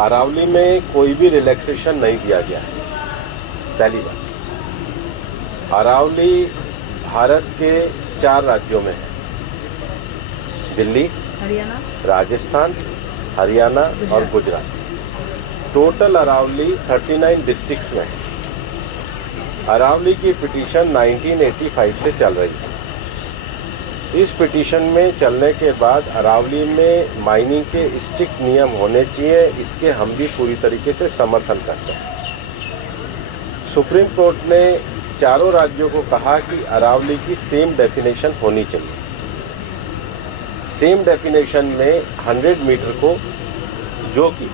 अरावली में कोई भी रिलैक्सेशन नहीं दिया गया है। पहली बात, अरावली भारत के 4 राज्यों में है, दिल्ली, हरियाणा, राजस्थान, हरियाणा और गुजरात। टोटल अरावली 39 डिस्ट्रिक्ट्स में है। अरावली की पिटीशन 1985 से चल रही है। इस पिटीशन में चलने के बाद अरावली में माइनिंग के स्ट्रिक्ट नियम होने चाहिए, इसके हम भी पूरी तरीके से समर्थन करते हैं। सुप्रीम कोर्ट ने चारों राज्यों को कहा कि अरावली की सेम डेफिनेशन होनी चाहिए। सेम डेफिनेशन में 100 मीटर को, जो कि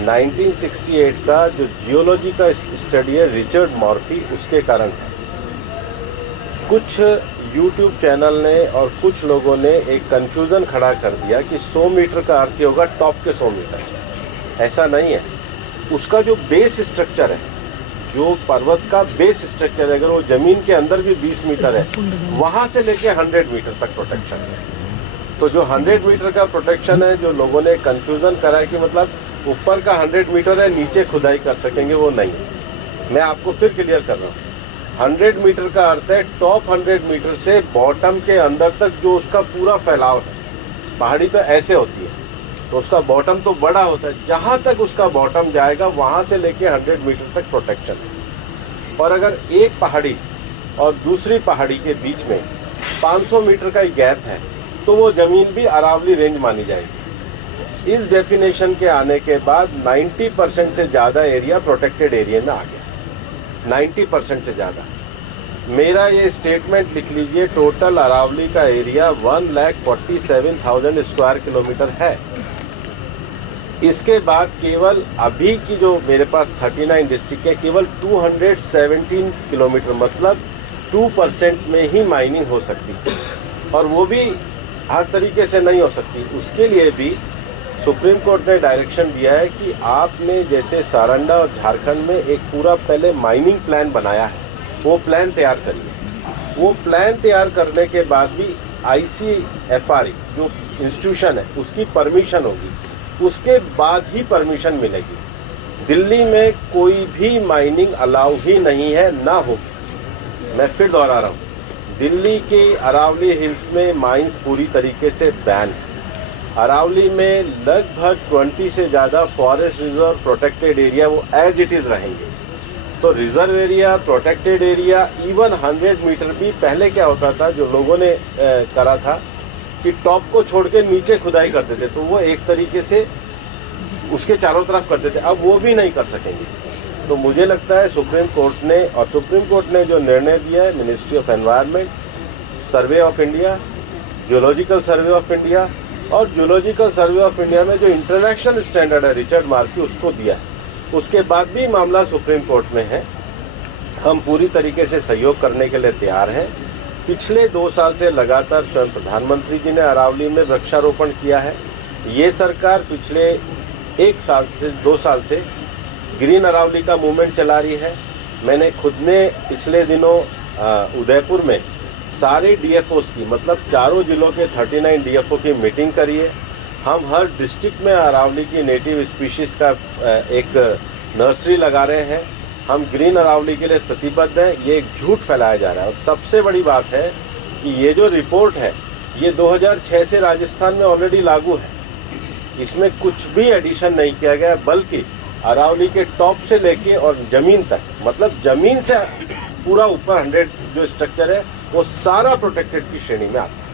1968 का जो जियोलॉजी का स्टडी है रिचर्ड मॉर्फी, उसके कारण है। कुछ यूट्यूब चैनल ने और कुछ लोगों ने एक कन्फ्यूज़न खड़ा कर दिया कि 100 मीटर का अर्थ होगा टॉप के 100 मीटर। ऐसा नहीं है। उसका जो बेस स्ट्रक्चर है, जो पर्वत का बेस स्ट्रक्चर है, अगर वो ज़मीन के अंदर भी 20 मीटर है, वहाँ से लेके 100 मीटर तक प्रोटेक्शन है। तो जो 100 मीटर का प्रोटेक्शन है, जो लोगों ने कन्फ्यूज़न करा है कि मतलब ऊपर का 100 मीटर है, नीचे खुदाई कर सकेंगे, वो नहीं है। मैं आपको फिर क्लियर कर रहा हूँ। 100 मीटर का अर्थ है टॉप 100 मीटर से बॉटम के अंदर तक जो उसका पूरा फैलाव है। पहाड़ी तो ऐसे होती है, तो उसका बॉटम तो बड़ा होता है, जहाँ तक उसका बॉटम जाएगा वहाँ से लेके 100 मीटर तक प्रोटेक्शन है। और अगर एक पहाड़ी और दूसरी पहाड़ी के बीच में 500 मीटर का ही गैप है, तो वो ज़मीन भी अरावली रेंज मानी जाएगी। इस डेफिनेशन के आने के बाद 90% से ज़्यादा एरिया प्रोटेक्टेड एरिया में आ गया। 90% से ज़्यादा। मेरा ये स्टेटमेंट लिख लीजिए, टोटल अरावली का एरिया 1,47,000 स्क्वायर किलोमीटर है। इसके बाद केवल अभी की जो मेरे पास 39 डिस्ट्रिक्ट है, केवल 217 किलोमीटर, मतलब 2% में ही माइनिंग हो सकती है, और वो भी हर तरीके से नहीं हो सकती। उसके लिए भी सुप्रीम कोर्ट ने डायरेक्शन दिया है कि आपने जैसे सारंडा और झारखंड में एक पूरा पहले माइनिंग प्लान बनाया है, वो प्लान तैयार करिए। वो प्लान तैयार करने के बाद भी ICFR जो इंस्टीट्यूशन है उसकी परमिशन होगी, उसके बाद ही परमिशन मिलेगी। दिल्ली में कोई भी माइनिंग अलाउ ही नहीं है, ना होगी। मैं फिर दोहरा रहा हूँ, दिल्ली के अरावली हिल्स में माइंस पूरी तरीके से बैन है। अरावली में लगभग 20 से ज़्यादा फॉरेस्ट रिजर्व प्रोटेक्टेड एरिया वो एज इट इज़ रहेंगे। तो reserve area, protected area, even 100 metre भी पहले क्या होता था, जो लोगों ने करा था कि टॉप को छोड़ के नीचे खुदाई करते थे, तो वो एक तरीके से उसके चारों तरफ करते थे। अब वो भी नहीं कर सकेंगे। तो मुझे लगता है सुप्रीम कोर्ट ने जो निर्णय दिया है, ministry of environment, survey of India, geological survey of India, और जियोलॉजिकल सर्वे ऑफ इंडिया में जो इंटरनेशनल स्टैंडर्ड है रिचर्ड मॉर्फी, उसको दिया है। उसके बाद भी मामला सुप्रीम कोर्ट में है। हम पूरी तरीके से सहयोग करने के लिए तैयार हैं। पिछले 2 साल से लगातार स्वयं प्रधानमंत्री जी ने अरावली में वृक्षारोपण किया है। ये सरकार पिछले 2 साल से ग्रीन अरावली का मूवमेंट चला रही है। मैंने खुद ने पिछले दिनों उदयपुर में सारे DFOs की, मतलब चारों जिलों के 39 DFO की मीटिंग करी है। हम हर डिस्ट्रिक्ट में अरावली की नेटिव स्पीशीज़ का एक नर्सरी लगा रहे हैं। हम ग्रीन अरावली के लिए प्रतिबद्ध हैं। ये एक झूठ फैलाया जा रहा है। और सबसे बड़ी बात है कि ये जो रिपोर्ट है, ये 2006 से राजस्थान में ऑलरेडी लागू है। इसमें कुछ भी एडिशन नहीं किया गया, बल्कि अरावली के टॉप से लेके और ज़मीन तक, मतलब ज़मीन से पूरा ऊपर 100 जो स्ट्रक्चर है, वो सारा प्रोटेक्टेड की श्रेणी में आता है।